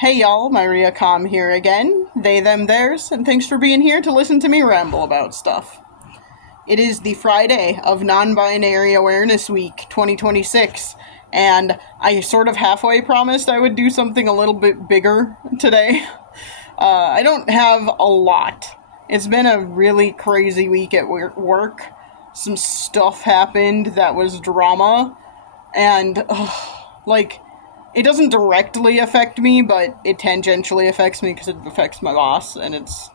Hey y'all, Maria Com here again, they, them, theirs, and thanks for being here to listen to me ramble about stuff. It is the Friday of Non-Binary Awareness Week 2026, and I sort of halfway promised I would do something a little bit bigger today. I don't have a lot. It's been a really crazy week at work. Some stuff happened that was drama, and, it doesn't directly affect me, but it tangentially affects me because it affects my boss, and it's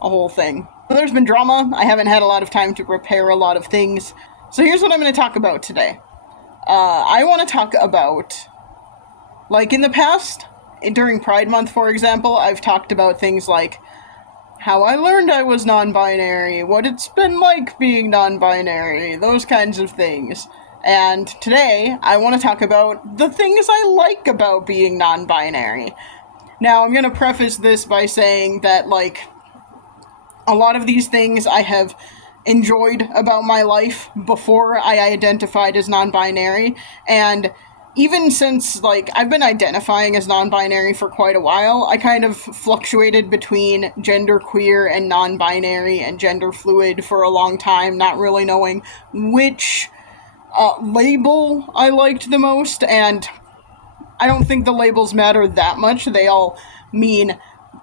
a whole thing. There's been drama. I haven't had a lot of time to prepare a lot of things. So here's what I'm going to talk about today. I want to talk about, in the past, during Pride Month, for example, I've talked about things like how I learned I was non-binary, what it's been like being non-binary, those kinds of things. And today, I want to talk about the things I like about being non-binary. Now, I'm going to preface this by saying that, a lot of these things I have enjoyed about my life before I identified as non-binary, and even since, I've been identifying as non-binary for quite a while, I kind of fluctuated between genderqueer and non-binary and gender fluid for a long time, not really knowing which label I liked the most, and I don't think the labels matter that much. They all mean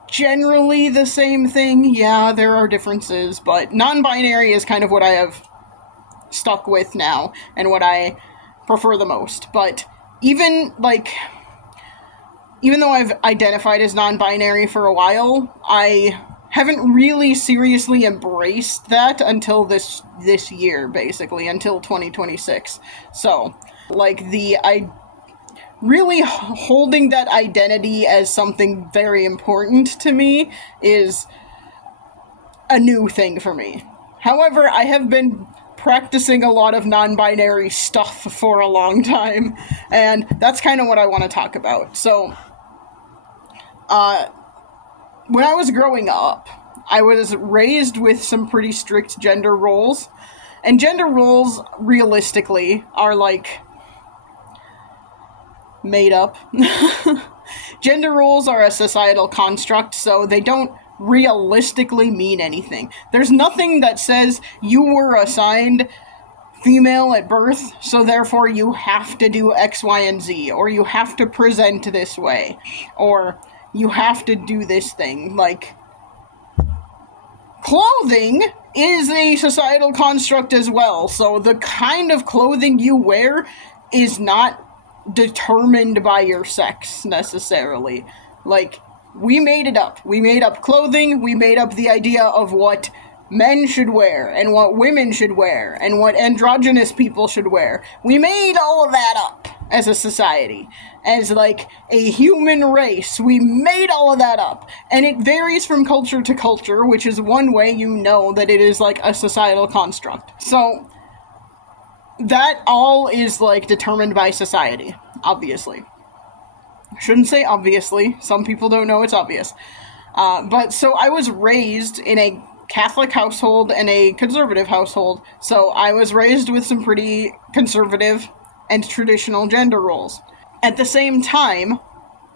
generally the same thing. Yeah, there are differences, but non-binary is kind of what I have stuck with now, and what I prefer the most. But even though I've identified as non-binary for a while, I haven't really seriously embraced that until this year, basically, until 2026. So, really holding that identity as something very important to me is a new thing for me. However, I have been practicing a lot of non-binary stuff for a long time, and that's kind of what I want to talk about. So, when I was growing up, I was raised with some pretty strict gender roles, and gender roles, realistically, are, made up. Gender roles are a societal construct, so they don't realistically mean anything. There's nothing that says you were assigned female at birth, so therefore you have to do X, Y, and Z, or you have to present this way, or you have to do this thing. Clothing is a societal construct as well, so the kind of clothing you wear is not determined by your sex, necessarily. We made it up. We made up clothing, we made up the idea of what men should wear, and what women should wear, and what androgynous people should wear. We made all of that up as a society. As, a human race. We made all of that up. And it varies from culture to culture, which is one way you know that it is, a societal construct. So, that all is, determined by society, obviously. I shouldn't say obviously. Some people don't know it's obvious. But, so I was raised in a Catholic household and a conservative household. So, I was raised with some pretty conservative and traditional gender roles. At the same time,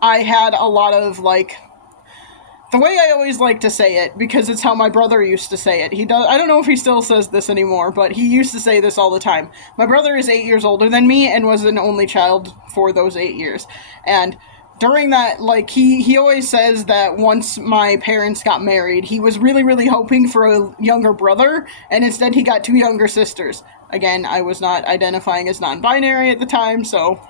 I had a lot of, the way I always like to say it, because it's how my brother used to say it. I don't know if he still says this anymore, but he used to say this all the time. My brother is 8 years older than me and was an only child for those 8 years. And during that, he always says that once my parents got married, he was really, really hoping for a younger brother, and instead he got 2 younger sisters. Again, I was not identifying as non-binary at the time, so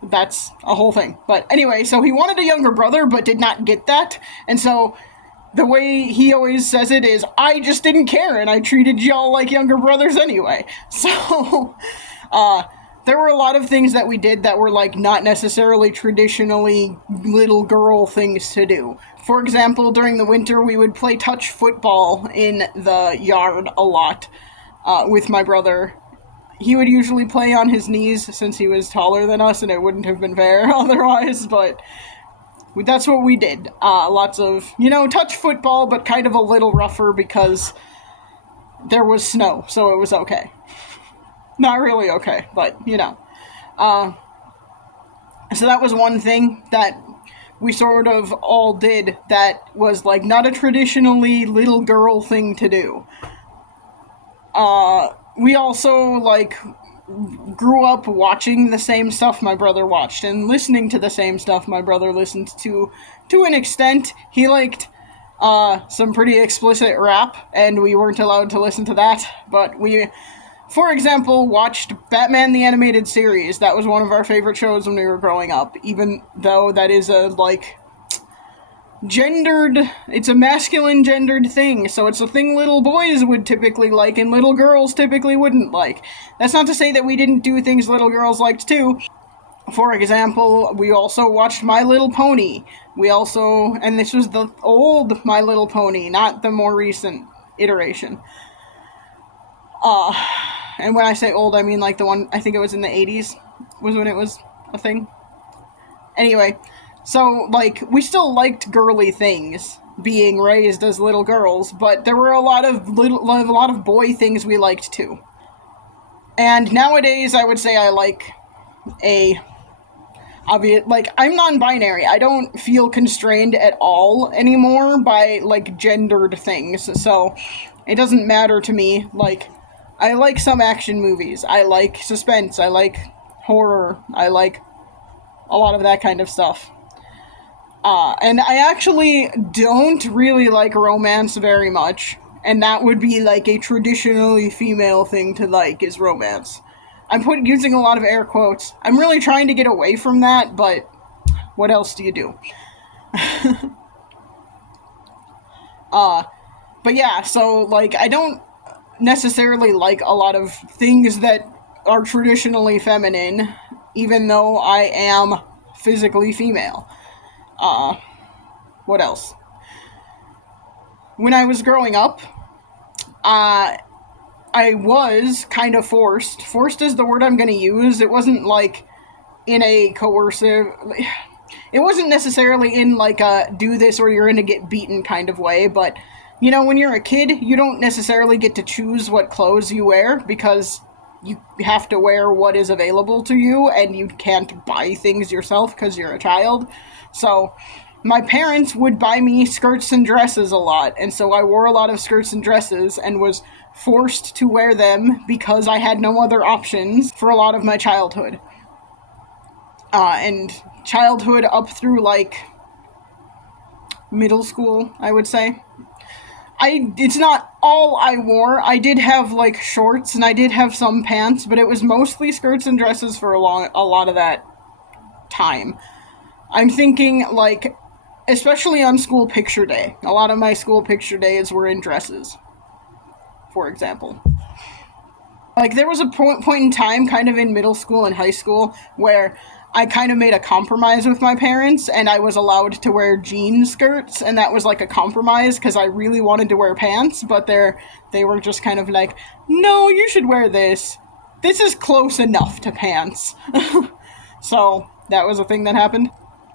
that's a whole thing. But anyway, so he wanted a younger brother, but did not get that. And so the way he always says it is, I just didn't care, and I treated y'all like younger brothers anyway. So, there were a lot of things that we did that were, not necessarily traditionally little girl things to do. For example, during the winter, we would play touch football in the yard a lot, with my brother. He would usually play on his knees since he was taller than us, and it wouldn't have been fair otherwise, but that's what we did. Lots of, touch football, but kind of a little rougher because there was snow, so it was okay. Not really okay, but, So that was one thing that we sort of all did that was like not a traditionally little girl thing to do. We also like grew up watching the same stuff my brother watched and listening to the same stuff my brother listened to an extent. He liked some pretty explicit rap, and we weren't allowed to listen to that, but we, for example, watched Batman the Animated Series. That was one of our favorite shows when we were growing up, even though that is a, like, gendered, it's a masculine gendered thing, so it's a thing little boys would typically like and little girls typically wouldn't like. That's not to say that we didn't do things little girls liked too. For example, we also watched My Little Pony. We also, and this was the old My Little Pony, not the more recent iteration. And when I say old, I mean like the one, I think it was in the 80s, was when it was a thing. Anyway, so, like, we still liked girly things, being raised as little girls, but there were a lot of boy things we liked too. And nowadays, I would say I like a obvious, like, I'm non-binary. I don't feel constrained at all anymore by, like, gendered things, so it doesn't matter to me. Like, I like some action movies. I like suspense. I like horror. I like a lot of that kind of stuff. And I actually don't really like romance very much, and that would be, like, a traditionally female thing to like, is romance. I'm using a lot of air quotes. I'm really trying to get away from that, but what else do you do? But yeah, so, like, I don't necessarily like a lot of things that are traditionally feminine, even though I am physically female. What else? When I was growing up, I was kind of forced. Forced is the word I'm going to use. It wasn't like in a coercive. It wasn't necessarily in like a do this or you're going to get beaten kind of way, but you know, when you're a kid, you don't necessarily get to choose what clothes you wear because you have to wear what is available to you and you can't buy things yourself because you're a child. So my parents would buy me skirts and dresses a lot, and so I wore a lot of skirts and dresses and was forced to wear them because I had no other options for a lot of my childhood. And childhood up through, like, middle school, I would say. It's not all I wore. I did have, like, shorts, and I did have some pants, but it was mostly skirts and dresses for a lot of that time. I'm thinking, like, especially on school picture day. A lot of my school picture days were in dresses, for example. Like, there was a point in time, kind of in middle school and high school, where I kind of made a compromise with my parents, and I was allowed to wear jean skirts, and that was like a compromise, because I really wanted to wear pants, but they were just kind of like, no, you should wear this. This is close enough to pants. So, that was a thing that happened.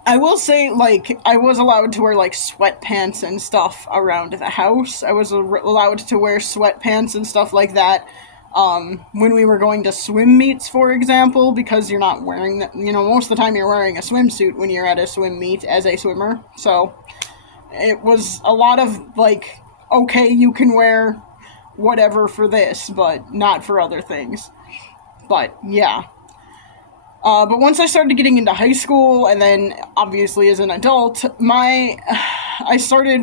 I will say, like, I was allowed to wear, like, sweatpants and stuff around the house. I was allowed to wear sweatpants and stuff like that when we were going to swim meets, for example, because you're not wearing that, you know, most of the time you're wearing a swimsuit when you're at a swim meet as a swimmer. So it was a lot of, like, okay, you can wear whatever for this, but not for other things. But, yeah. But once I started getting into high school, and then obviously as an adult, I started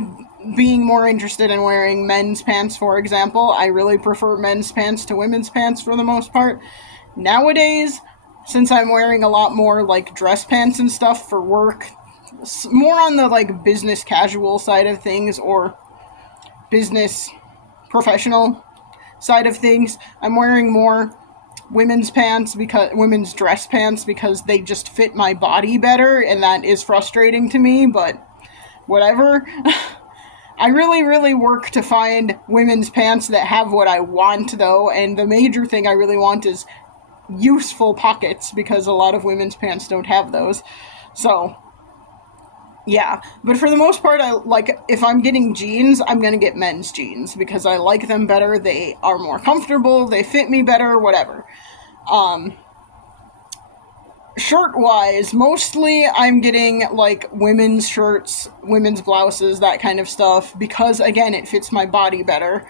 being more interested in wearing men's pants, for example. I really prefer men's pants to women's pants for the most part. Nowadays, since I'm wearing a lot more, like, dress pants and stuff for work, more on the, like, business casual side of things, or business professional side of things, I'm wearing more women's dress pants because they just fit my body better, and that is frustrating to me, but whatever. I really, really work to find women's pants that have what I want, though, and the major thing I really want is useful pockets, because a lot of women's pants don't have those. So, yeah. But for the most part, if I'm getting jeans, I'm gonna get men's jeans, because I like them better, they are more comfortable, they fit me better, whatever. Shirt-wise, mostly I'm getting, like, women's shirts, women's blouses, that kind of stuff, because, again, it fits my body better.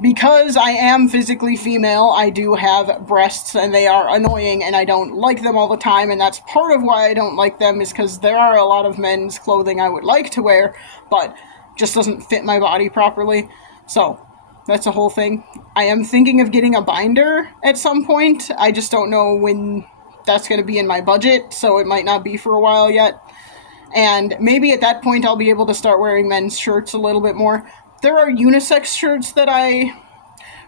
Because I am physically female, I do have breasts, and they are annoying, and I don't like them all the time, and that's part of why I don't like them, is because there are a lot of men's clothing I would like to wear, but just doesn't fit my body properly. So, that's a whole thing. I am thinking of getting a binder at some point. I just don't know when that's going to be in my budget, so it might not be for a while yet. And maybe at that point I'll be able to start wearing men's shirts a little bit more. There are unisex shirts that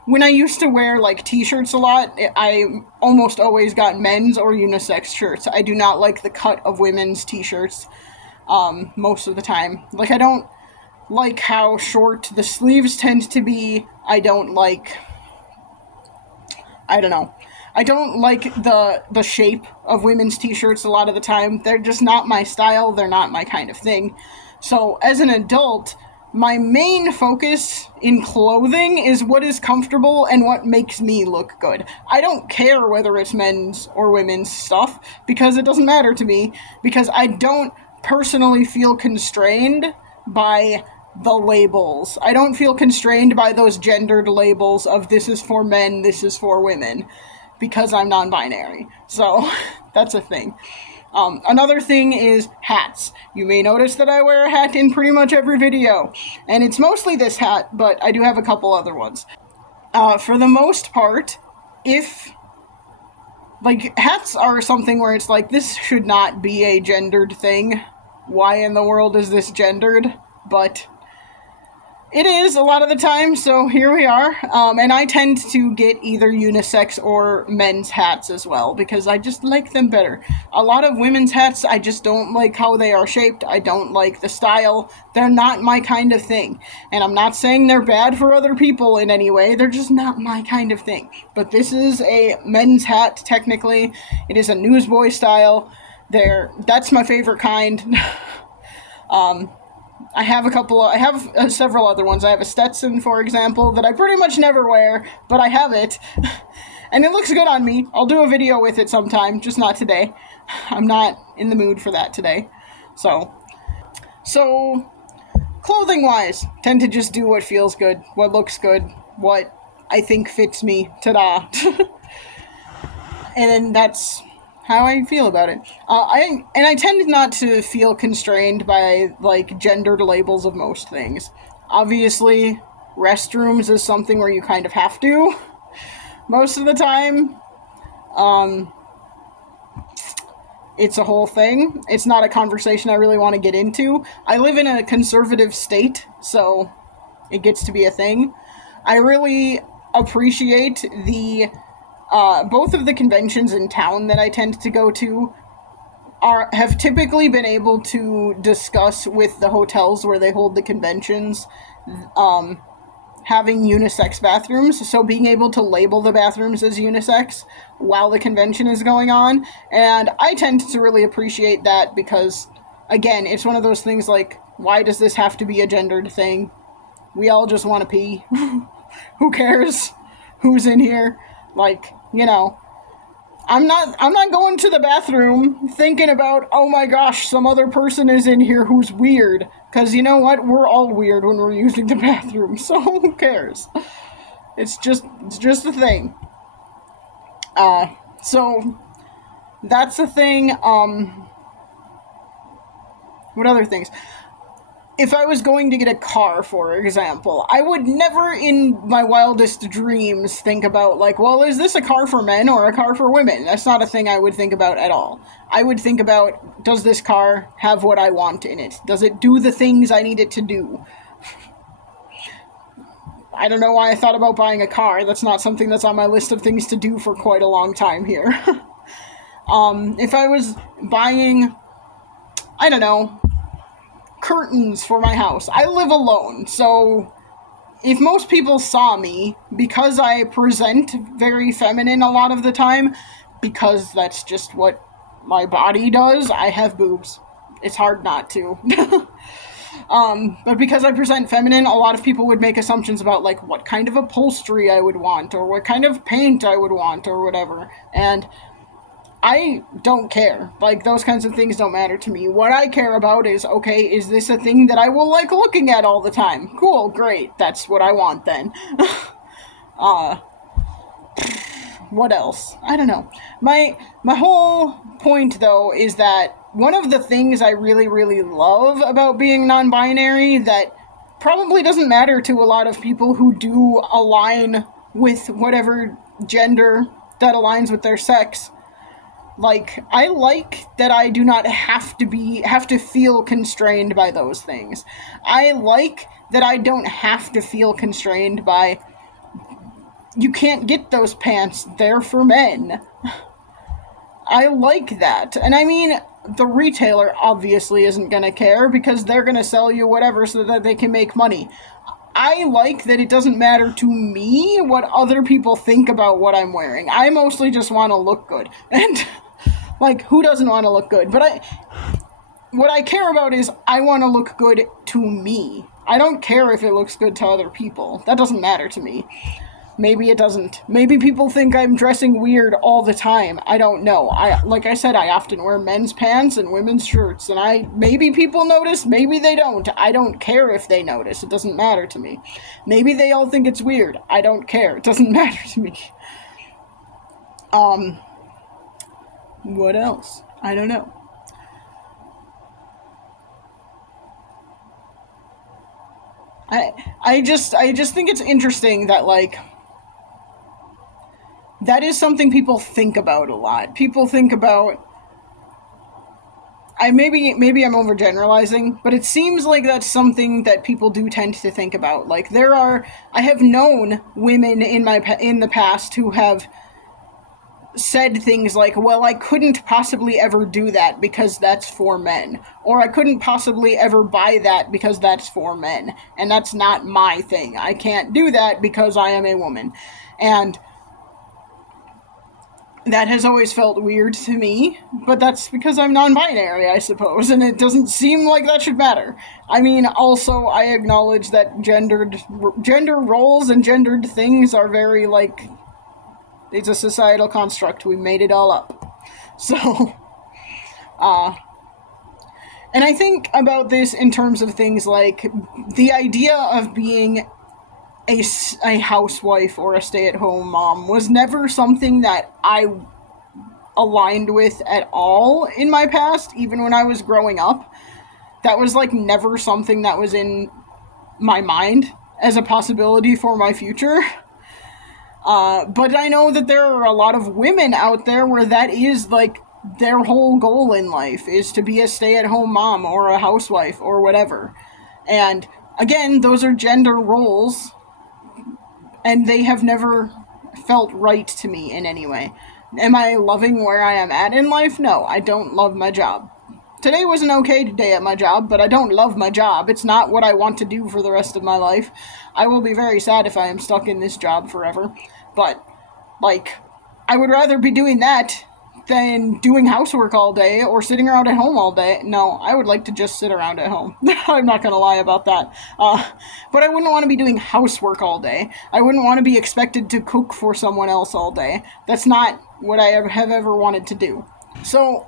when I used to wear, like, t-shirts a lot, I almost always got men's or unisex shirts. I do not like the cut of women's t-shirts, most of the time. Like, I don't like how short the sleeves tend to be. I don't like the shape of women's t-shirts a lot of the time. They're just not my style. They're not my kind of thing. So as an adult, my main focus in clothing is what is comfortable and what makes me look good. I don't care whether it's men's or women's stuff, because it doesn't matter to me, because I don't personally feel constrained by the labels. I don't feel constrained by those gendered labels of this is for men, this is for women, because I'm non-binary. So that's a thing. Another thing is hats. You may notice that I wear a hat in pretty much every video, and it's mostly this hat, but I do have a couple other ones. For the most part, hats are something where it's like, this should not be a gendered thing. Why in the world is this gendered? But it is a lot of the time, so here we are. And I tend to get either unisex or men's hats as well, because I just like them better. A lot of women's hats, I just don't like how they are shaped. I don't like the style. They're not my kind of thing. And I'm not saying they're bad for other people in any way. They're just not my kind of thing. But this is a men's hat, technically. It is a newsboy style. That's my favorite kind. I have several other ones. I have a Stetson, for example, that I pretty much never wear, but I have it, and it looks good on me. I'll do a video with it sometime, just not today. I'm not in the mood for that today. So clothing-wise, tend to just do what feels good, what looks good, what I think fits me. Ta-da. And then that's how I feel about it. I tend not to feel constrained by, like, gendered labels of most things. Obviously, restrooms is something where you kind of have to most of the time. It's a whole thing. It's not a conversation I really want to get into. I live in a conservative state, so it gets to be a thing. I really appreciate both of the conventions in town that I tend to go to have typically been able to discuss with the hotels where they hold the conventions, having unisex bathrooms, so being able to label the bathrooms as unisex while the convention is going on, and I tend to really appreciate that because, again, it's one of those things like, why does this have to be a gendered thing? We all just want to pee. Who cares who's in here? Like, I'm not going to the bathroom thinking about, oh my gosh, some other person is in here who's weird. Because you know what? We're all weird when we're using the bathroom, so who cares? It's just a thing. So that's a thing. What other things? If I was going to get a car, for example, I would never in my wildest dreams think about, like, well, is this a car for men or a car for women? That's not a thing I would think about at all. I would think about, does this car have what I want in it? Does it do the things I need it to do? I don't know why I thought about buying a car. That's not something that's on my list of things to do for quite a long time here. If I was buying, I don't know, curtains for my house. I live alone, so if most people saw me, because I present very feminine a lot of the time, because that's just what my body does, I have boobs. It's hard not to. But because I present feminine, a lot of people would make assumptions about, like, what kind of upholstery I would want, or what kind of paint I would want, or whatever, and I don't care. Like, those kinds of things don't matter to me. What I care about is, okay, is this a thing that I will like looking at all the time? Cool, great. That's what I want then. uh, what else? I don't know. My whole point though is that one of the things I really really love about being non-binary that probably doesn't matter to a lot of people who do align with whatever gender that aligns with their sex. Like, I like that I do not have to feel constrained by those things. I like that I don't have to feel constrained by, you can't get those pants, they're for men. I like that. And I mean, the retailer obviously isn't going to care because they're going to sell you whatever so that they can make money. I like that it doesn't matter to me what other people think about what I'm wearing. I mostly just want to look good. And, like, who doesn't want to look good? But what I care about is I want to look good to me. I don't care if it looks good to other people. That doesn't matter to me. Maybe it doesn't. Maybe people think I'm dressing weird all the time. I don't know. Like I said, I often wear men's pants and women's shirts, and maybe people notice, maybe they don't. I don't care if they notice. It doesn't matter to me. Maybe they all think it's weird. I don't care. It doesn't matter to me. What else? I don't know. I just think it's interesting that, like, that is something people think about a lot. People think about, maybe I'm overgeneralizing, but it seems like that's something that people do tend to think about. Like, I have known women in the past who have said things like, well, I couldn't possibly ever do that because that's for men, or I couldn't possibly ever buy that because that's for men, and that's not my thing. I can't do that because I am a woman. And that has always felt weird to me, but that's because I'm non-binary, I suppose, and it doesn't seem like that should matter. I mean, also, I acknowledge that gender roles and gendered things are very, like, it's a societal construct. We made it all up. So, and I think about this in terms of things like the idea of being a housewife or a stay-at-home mom was never something that I aligned with at all in my past, even when I was growing up. That was, like, never something that was in my mind as a possibility for my future. But I know that there are a lot of women out there where that is, like, their whole goal in life, is to be a stay-at-home mom or a housewife or whatever. And, again, those are gender roles, and they have never felt right to me in any way. Am I loving where I am at in life? No, I don't love my job. Today was an okay day at my job, but I don't love my job. It's not what I want to do for the rest of my life. I will be very sad if I am stuck in this job forever. But, like, I would rather be doing that than doing housework all day or sitting around at home all day. No, I would like to just sit around at home. I'm not going to lie about that. But I wouldn't want to be doing housework all day. I wouldn't want to be expected to cook for someone else all day. That's not what I have ever wanted to do. So,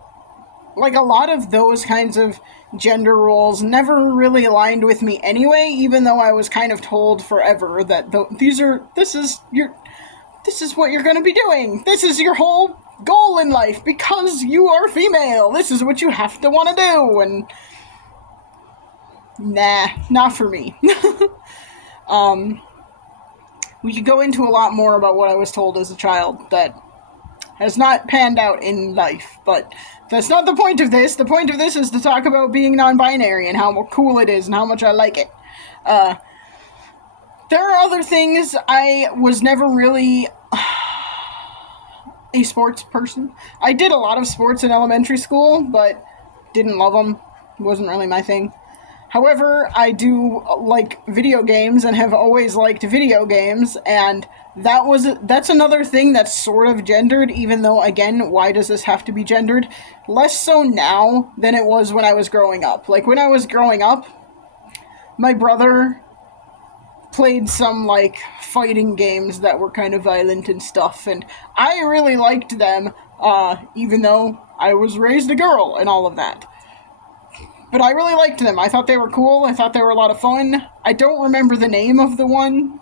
like, a lot of those kinds of gender roles never really aligned with me anyway, even though I was kind of told forever that this is what you're going to be doing. This is your whole goal in life because you are female. This is what you have to want to do. And nah, not for me. We could go into a lot more about what I was told as a child that has not panned out in life, but that's not the point of this. The point of this is to talk about being non-binary and how cool it is and how much I like it. There are other things. I was never really a sports person. I did a lot of sports in elementary school, but didn't love them. It wasn't really my thing. However, I do like video games and have always liked video games, and that's another thing that's sort of gendered, even though, again, why does this have to be gendered? Less so now than it was when I was growing up. Like, when I was growing up, my brother played some like fighting games that were kind of violent and stuff, and I really liked them, even though I was raised a girl and all of that. But I really liked them. I thought they were cool. I thought they were a lot of fun. I don't remember the name of the one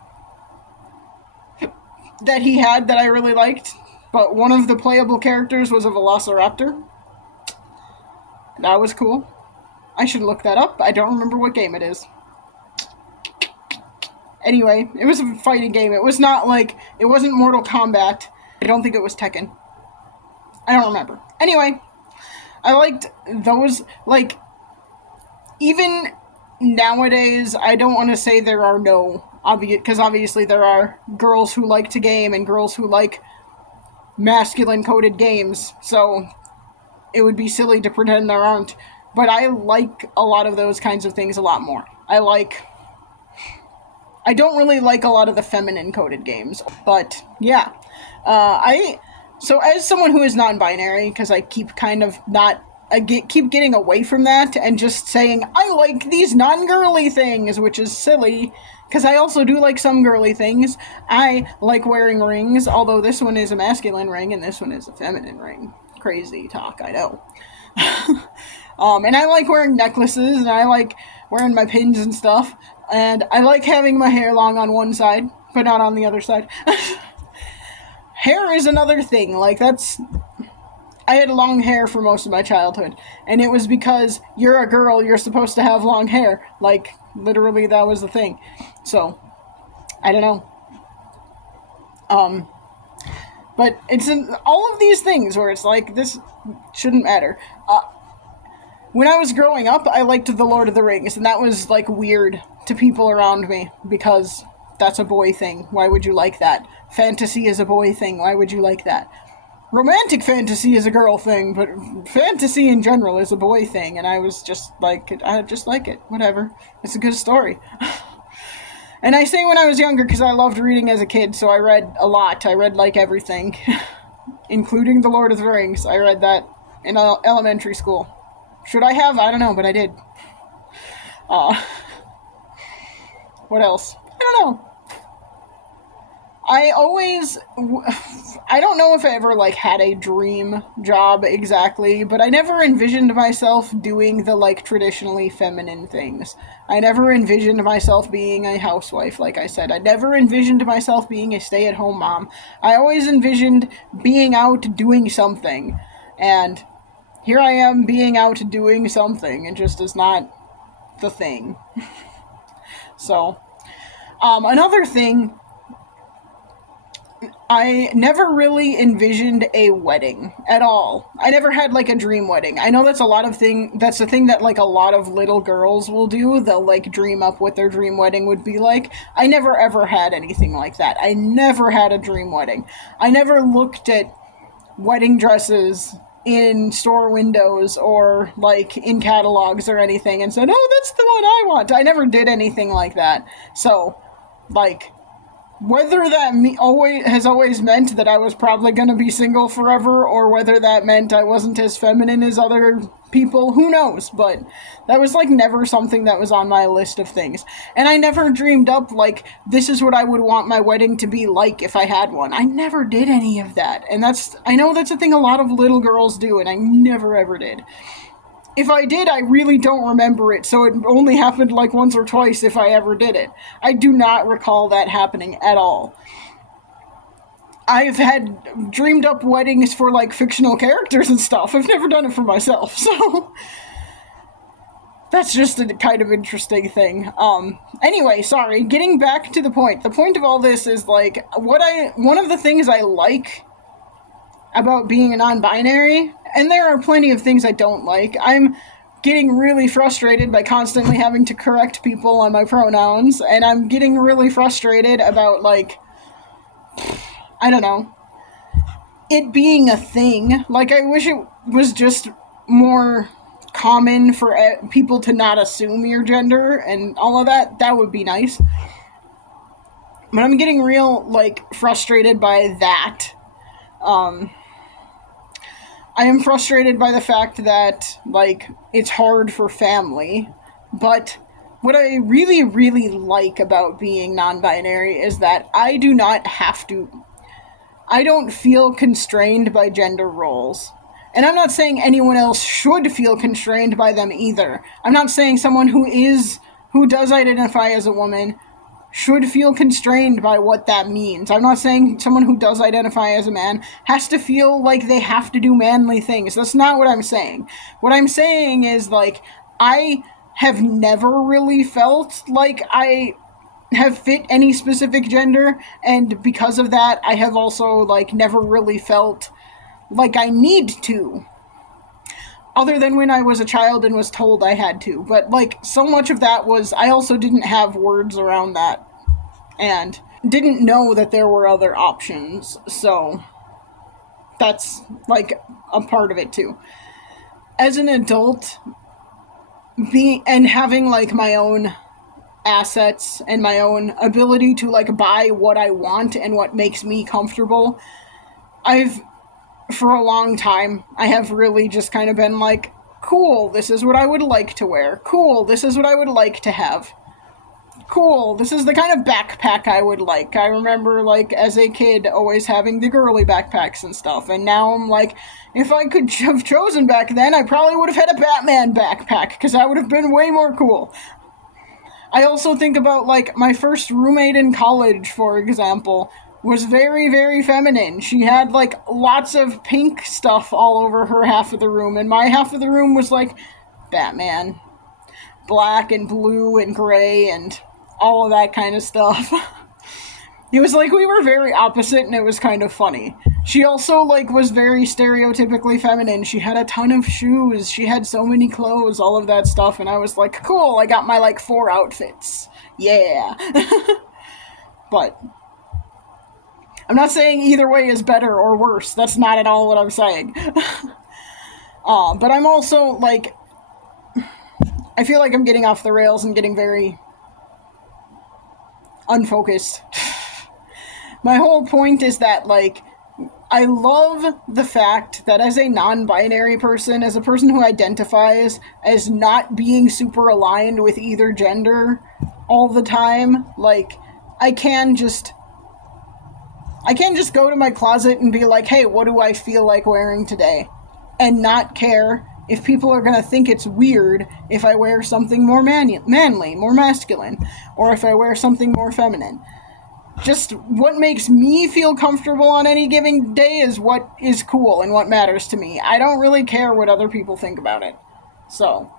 that he had that I really liked, but one of the playable characters was a velociraptor. That was cool. I should look that up. I don't remember what game it is. Anyway, it was a fighting game. It was not like, it wasn't Mortal Kombat. I don't think it was Tekken. I don't remember. Anyway, I liked those, like, even nowadays, I don't want to say there are no, because obviously there are girls who like to game and girls who like masculine coded games, so it would be silly to pretend there aren't. But I like a lot of those kinds of things a lot more. I don't really like a lot of the feminine coded games, but yeah. So as someone who is non-binary, because I keep kind of not, keep getting away from that and just saying, I like these non-girly things, which is silly, because I also do like some girly things. I like wearing rings, although this one is a masculine ring and this one is a feminine ring. Crazy talk, I know. And I like wearing necklaces, and I like wearing my pins and stuff, and I like having my hair long on one side, but not on the other side. Hair is another thing, like I had long hair for most of my childhood, and it was because you're a girl, you're supposed to have long hair, like, literally that was the thing. So, I don't know. But it's in all of these things where it's like, this shouldn't matter. When I was growing up, I liked The Lord of the Rings, and that was, like, weird to people around me, because that's a boy thing. Why would you like that? Fantasy is a boy thing. Why would you like that? Romantic fantasy is a girl thing, but fantasy in general is a boy thing, and I was just like, I just like it. Whatever. It's a good story. And I say when I was younger because I loved reading as a kid, so I read a lot. I read, like, everything, including The Lord of the Rings. I read that in elementary school. Should I have? I don't know, but I did. What else? I don't know. I don't know if I ever, like, had a dream job exactly, but I never envisioned myself doing the, like, traditionally feminine things. I never envisioned myself being a housewife, like I said. I never envisioned myself being a stay-at-home mom. I always envisioned being out doing something, and here I am being out doing something. It just is not the thing. So, another thing, I never really envisioned a wedding at all. I never had, like, a dream wedding. I know that's that's a thing that, like, a lot of little girls will do. They'll, like, dream up what their dream wedding would be like. I never ever had anything like that. I never had a dream wedding. I never looked at wedding dresses in store windows or, like, in catalogs or anything and said, oh, that's the one I want. I never did anything like that. So, like, whether that has always meant that I was probably going to be single forever, or whether that meant I wasn't as feminine as other people, who knows? But that was, like, never something that was on my list of things. And I never dreamed up, like, this is what I would want my wedding to be like if I had one. I never did any of that. And I know that's a thing a lot of little girls do, and I never ever did. If I did, I really don't remember it, so it only happened, like, once or twice if I ever did it. I do not recall that happening at all. I've had dreamed up weddings for, like, fictional characters and stuff. I've never done it for myself, so that's just a kind of interesting thing. Anyway, sorry, getting back to the point. The point of all this is, like, one of the things I like about being a non-binary, and there are plenty of things I don't like. I'm getting really frustrated by constantly having to correct people on my pronouns, and I'm getting really frustrated about, like, I don't know, it being a thing. Like, I wish it was just more common for people to not assume your gender and all of that. That would be nice. But I'm getting real, like, frustrated by that. I am frustrated by the fact that, like, it's hard for family, but what I really, really like about being non binary is that I do not have to, I don't feel constrained by gender roles. And I'm not saying anyone else should feel constrained by them either. I'm not saying someone who does identify as a woman should feel constrained by what that means. I'm not saying someone who does identify as a man has to feel like they have to do manly things. That's not what I'm saying. What I'm saying is, like, I have never really felt like I have fit any specific gender, and because of that, I have also, like, never really felt like I need to. Other than when I was a child and was told I had to. But, like, so much of that was, I also didn't have words around that and didn't know that there were other options. So that's, like, a part of it too. As an adult, being and having, like, my own assets and my own ability to, like, buy what I want and what makes me comfortable, I've for a long time, I have really just kind of been like, cool, this is what I would like to wear. Cool, this is what I would like to have. Cool, this is the kind of backpack I would like. I remember, like, as a kid, always having the girly backpacks and stuff, and now I'm like, if I could have chosen back then, I probably would have had a Batman backpack, because that would have been way more cool. I also think about, like, my first roommate in college, for example, was very, very feminine. She had, like, lots of pink stuff all over her half of the room, and my half of the room was, like, Batman. Black and blue and gray and all of that kind of stuff. It was like we were very opposite, and it was kind of funny. She also, like, was very stereotypically feminine. She had a ton of shoes. She had so many clothes, all of that stuff, and I was like, cool, I got my, like, 4 outfits. Yeah. But I'm not saying either way is better or worse. That's not at all what I'm saying. But I'm also, like, I feel like I'm getting off the rails and getting very unfocused. My whole point is that, like, I love the fact that as a non-binary person, as a person who identifies as not being super aligned with either gender all the time, like, I can just go to my closet and be like, hey, what do I feel like wearing today? And not care if people are going to think it's weird if I wear something more manly, more masculine, or if I wear something more feminine. Just what makes me feel comfortable on any given day is what is cool and what matters to me. I don't really care what other people think about it. So,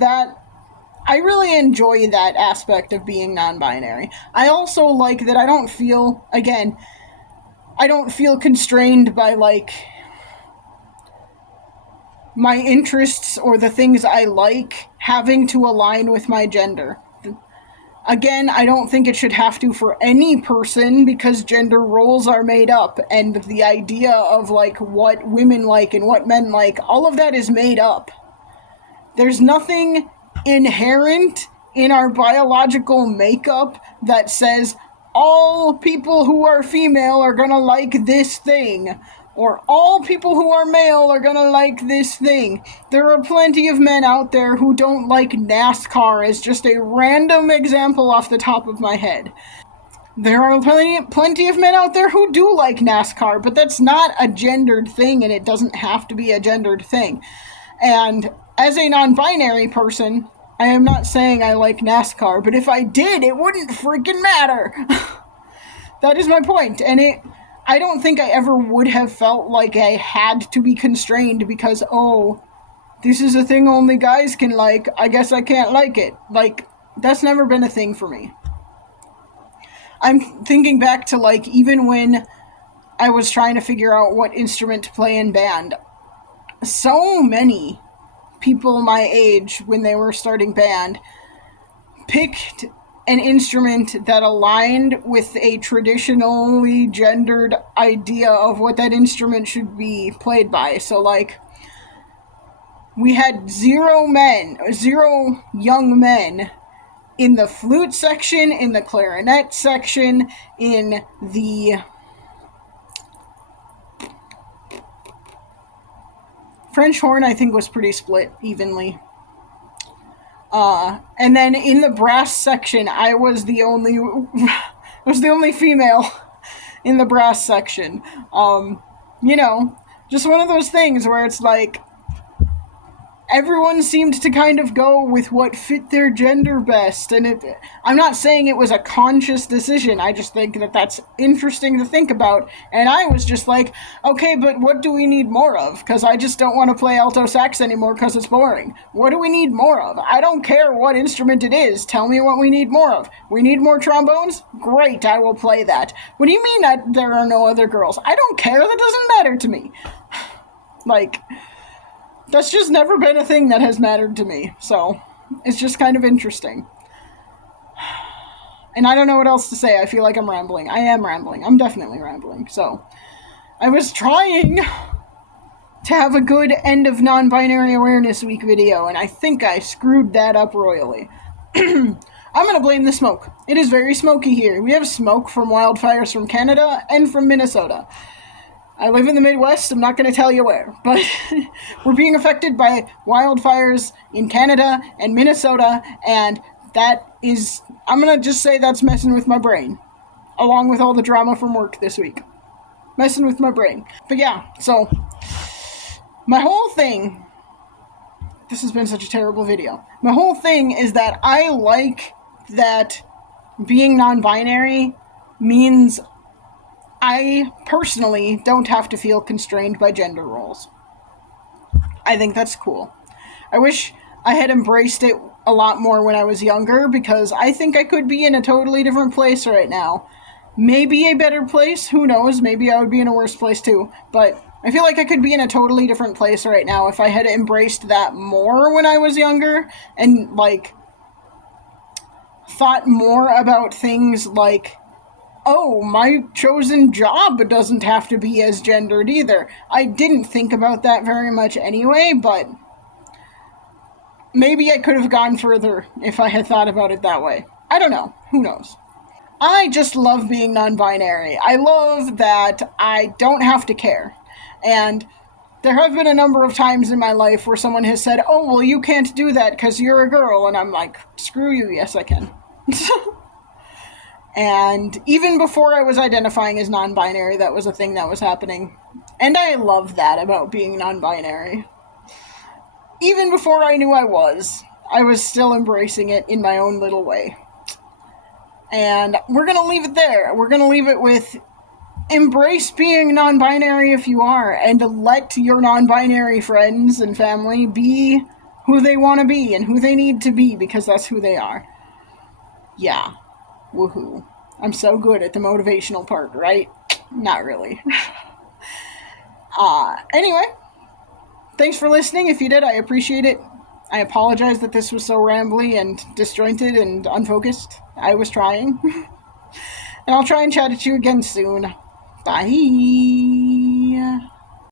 I really enjoy that aspect of being non-binary. I also like that I don't feel constrained by, like, my interests or the things I like having to align with my gender. Again, I don't think it should have to for any person, because gender roles are made up, and the idea of, like, what women like and what men like, all of that is made up. There's nothing inherent in our biological makeup that says all people who are female are gonna like this thing, or all people who are male are gonna like this thing. There are plenty of men out there who don't like NASCAR, as just a random example off the top of my head. There are plenty of men out there who do like NASCAR, but that's not a gendered thing, and it doesn't have to be a gendered thing. And as a non-binary person, I am not saying I like NASCAR, but if I did, it wouldn't freaking matter. That is my point, and I don't think I ever would have felt like I had to be constrained because, oh, this is a thing only guys can like, I guess I can't like it. Like, that's never been a thing for me. I'm thinking back to, like, even when I was trying to figure out what instrument to play in band, so many people my age, when they were starting band, picked an instrument that aligned with a traditionally gendered idea of what that instrument should be played by. So, like, we had 0 young men in the flute section, in the clarinet section, in the French horn, I think, was pretty split evenly. And then in the brass section, I was the only I was the only female in the brass section. You know, just one of those things where it's like everyone seemed to kind of go with what fit their gender best, and I'm not saying it was a conscious decision. I just think that that's interesting to think about, and I was just like, okay, but what do we need more of? Because I just don't want to play alto sax anymore because it's boring. What do we need more of? I don't care what instrument it is. Tell me what we need more of. We need more trombones? Great, I will play that. What do you mean that there are no other girls? I don't care. That doesn't matter to me. Like, that's just never been a thing that has mattered to me. So, it's just kind of interesting. And I don't know what else to say. I feel like I'm rambling. I am rambling. I'm definitely rambling. So, I was trying to have a good end of non-binary awareness week video, and I think I screwed that up royally. I'm gonna blame the smoke. It is very smoky here. We have smoke from wildfires from Canada and from Minnesota. I live in the Midwest. I'm not going to tell you where, but we're being affected by wildfires in Canada and Minnesota, and that is, I'm going to just say that's messing with my brain, along with all the drama from work this week. Messing with my brain. But yeah, so my whole thing, this has been such a terrible video. My whole thing is that I like that being non-binary means I personally don't have to feel constrained by gender roles. I think that's cool. I wish I had embraced it a lot more when I was younger, because I think I could be in a totally different place right now. Maybe a better place, who knows, maybe I would be in a worse place too, but I feel like I could be in a totally different place right now if I had embraced that more when I was younger, and, like, thought more about things like, oh, my chosen job doesn't have to be as gendered either. I didn't think about that very much anyway, but maybe I could have gone further if I had thought about it that way. I don't know. Who knows? I just love being non-binary. I love that I don't have to care. And there have been a number of times in my life where someone has said, oh, well, you can't do that because you're a girl. And I'm like, screw you, yes, I can. And even before I was identifying as non-binary, that was a thing that was happening. And I love that about being non-binary. Even before I knew I was still embracing it in my own little way. And we're going to leave it there. We're going to leave it with, embrace being non-binary if you are, and let your non-binary friends and family be who they want to be and who they need to be, because that's who they are. Yeah. Woohoo. I'm so good at the motivational part, right? Not really. Anyway, thanks for listening. If you did, I appreciate it. I apologize that this was so rambly and disjointed and unfocused. I was trying. And I'll try and chat at you again soon. Bye.